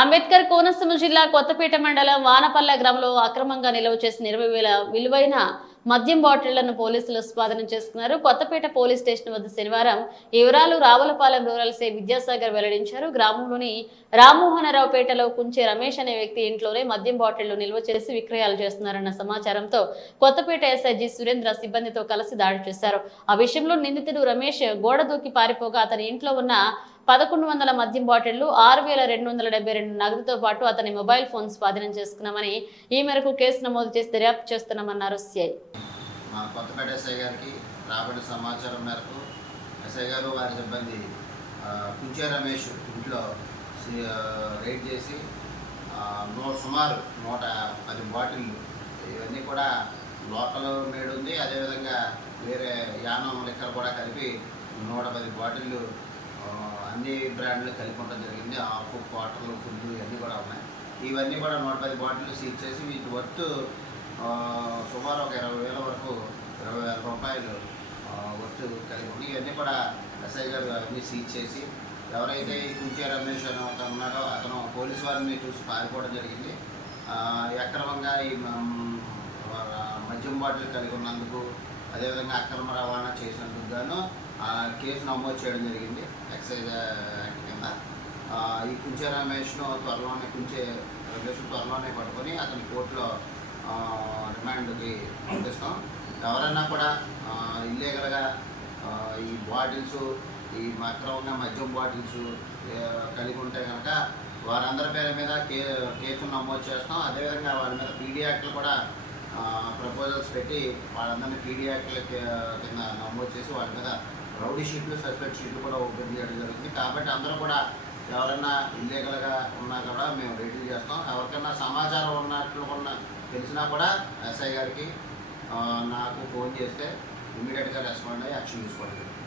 అంబేద్కర్ కోనసీమ జిల్లా కొత్తపేట మండలం వానపల్లె గ్రామంలో అక్రమంగా నిల్వ చేసిన 20,000 విలువైన మద్యం బాటిళ్లను పోలీసులు స్వాధీనం చేసుకున్నారు. కొత్తపేట పోలీస్ స్టేషన్ వద్ద శనివారం ఈ వివరాలు రావులపాలెం రూరల్ సే విద్యాసాగర్ వెల్లడించారు. గ్రామంలోని రామ్మోహనరావుపేటలో కుంచే రమేష్ అనే వ్యక్తి ఇంట్లోనే మద్యం బాటిళ్లు నిల్వ చేసి విక్రయాలు చేస్తున్నారన్న సమాచారంతో కొత్తపేట ఎస్ఐజీ సురేంద్ర సిబ్బందితో కలిసి దాడి చేశారు. ఆ విషయంలో నిందితుడు రమేష్ గోడ దూకి పారిపోగా అతని ఇంట్లో ఉన్న 1100 మద్యం బాటిళ్లు 6,272 నగదుతో పాటు అతని మొబైల్ ఫోన్ స్వాధీనం చేసుకున్నామని ఈ మేరకు కేసు నమోదు చేసి దర్యాప్తు చేస్తున్నామన్నారు సిఐ. కొత్తపేట ఎస్ఐ గారికి రాబడిన సమాచారం మేరకు ఎస్ఐ గారు వారి సిబ్బంది కుంచే రమేష్ ఇంట్లో రైడ్ చేసి సుమారు 110 బాటిళ్ళు, ఇవన్నీ కూడా లోకల్ మేడ్ ఉంది, అదేవిధంగా వేరే యానం లిక్కర్ కూడా కలిపి 110 బాటిళ్ళు అన్ని బ్రాండ్లు కలిపి ఉండడం జరిగింది. ఆకు, క్వార్టర్లు, ఫుడ్ ఇవన్నీ కూడా ఉన్నాయి. ఇవన్నీ కూడా 110 బాటిళ్ళు సీజ్ చేసి వీటి వర్త్ సుమారు ఒక 20,000 వరకు 20,000 రూపాయలు వర్త్ కలిపి ఉంది. ఇవన్నీ కూడా ఎస్ఐ గారు అన్నీ సీజ్ చేసి ఎవరైతే ఈ కుంచే రమేష్ అని ఉన్నాడో అతను పోలీసు వారిని చూసి పారిపోవడం జరిగింది. అక్రమంగా ఈ మద్యం బాటిల్ కలిగి ఉన్నందుకు, అదేవిధంగా అక్రమ రవాణా చేసినందుకు గాను కేసు నమోదు చేయడం జరిగింది ఎక్సైజ్ యాక్ట్ కింద. ఈ కుంచే రమేష్ను త్వరలోనే పట్టుకొని అతని కోర్టులో రిమాండ్కి పంపిస్తాం. ఎవరైనా కూడా ఇల్లీగల్గా ఈ బాటిల్స్, ఈ అక్రమంగా మద్యం బాటిల్స్ కలిగి ఉంటే కనుక వారందరి పేరు మీద కేసులు నమోదు చేస్తాం. అదేవిధంగా వారి మీద పీడీ యాక్ట్లు కూడా ప్రపోజల్స్ పెట్టి వాళ్ళందరినీ పీడీ యాక్ట్ల కింద నమోదు చేసి వాళ్ళ మీద రౌడీ షీట్లు, సస్పెక్ట్ షీట్లు కూడా ఓపెన్ చేయడం జరుగుతుంది. కాబట్టి అందరూ కూడా ఎవరైనా ఇల్లీగల్గా ఉన్నా కూడా మేము రైడ్లు చేస్తాం. ఎవరికైనా సమాచారం తెలిసినా కూడా ఎస్ఐ గారికి నాకు ఫోన్ చేస్తే ఇమ్మీడియట్గా రెస్పాండ్ అయ్యి యాక్షన్ తీసుకోవడం జరుగుతుంది.